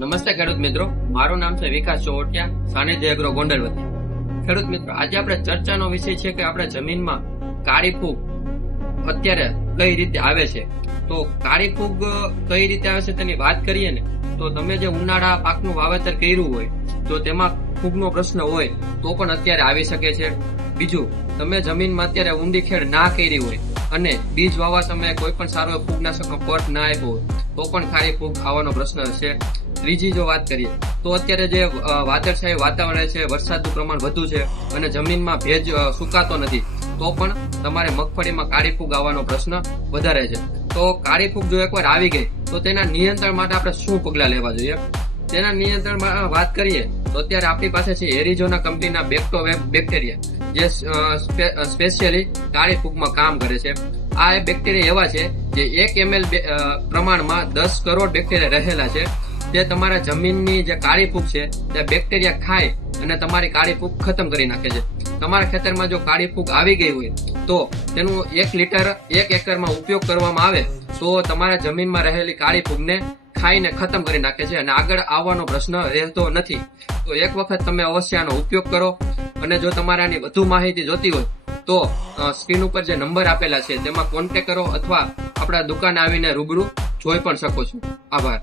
નમસ્તે ખેડૂત મિત્રો, મારું નામ છે વિકાસ ચોવટિયા, સાનિધ્ય એગ્રો ગોંડલ વતી. ખેડૂત મિત્રો, આજે આપણે ચર્ચાનો વિષય છે કે આપણે જમીનમાં કાળી ફૂગ અત્યારે કઈ રીતે આવે છે. તો કાળી ફૂગ કઈ રીતે આવે છે તેની વાત કરીએ ને, તો તમે જે ઉનાળા પાકનું વાવેતર કર્યું હોય તો તેમાં ફૂગનો પ્રશ્ન હોય તો પણ અત્યારે આવી શકે છે. બીજું, તમે જમીનમાં અત્યારે ઊંડી ખેડ ના કરી હોય અને બીજ વાવવા સમયે કોઈ પણ સારો ફૂગનાશકનો પટ ના આપ્યો હોય તો પણ કાળી ફૂગ આવવાનો પ્રશ્ન છે. ત્રીજી જો વાત કરીએ તો અત્યારે જે વાદળછાયું વાતાવરણ છે, વરસાદનું પ્રમાણ વધુ છે અને જમીનમાં ભેજ સુકાતો નથી, તો પણ તમારે મગફળીમાં કાળી ફૂગ આવવાનો પ્રશ્ન વધારે છે. તો કાળી ફૂગ જો એકવાર આવી ગઈ તો તેના નિયંત્રણ માટે આપણે શું પગલાં લેવા જોઈએ? તેના નિયંત્રણમાં વાત કરીએ તો અત્યારે આપણી પાસે છે એરિઝોના કંપનીના બેક્ટોવેબ બેક્ટેરિયા, જે સ્પેશિયલી કાળી ફૂગમાં કામ કરે છે. આ બેક્ટેરિયા એવા છે જે 1 ml પ્રમાણમાં 10 કરોડ બેક્ટેરિયા રહેલા છે. તે તમારા જમીનની જે કાળી ફૂગ છે તે બેક્ટેરિયા ખાય અને તમારી કાળી ફૂગ ખતમ કરી નાખે છે. તમારા ખેતરમાં જો કાળી ફૂગ આવી ગઈ હોય તો તેનું 1 લિટર 1 એકરમાં ઉપયોગ કરવામાં આવે તો તમારા જમીનમાં રહેલી કાળી ફૂગને ખાઈને ખતમ કરી નાખે છે અને આગળ આવવાનો પ્રશ્ન રહેતો નથી. તો એક વખત તમે અવશ્ય આનો ઉપયોગ કરો. અને જો તમારે આની વધુ માહિતી જોતી હોય તો સ્ક્રીન ઉપર જે નંબર આપેલા છે તેમાં કોન્ટેક્ટ કરો અથવા આપણા દુકાને આવીને રૂબરૂ જોઈ પણ શકો છો. આભાર.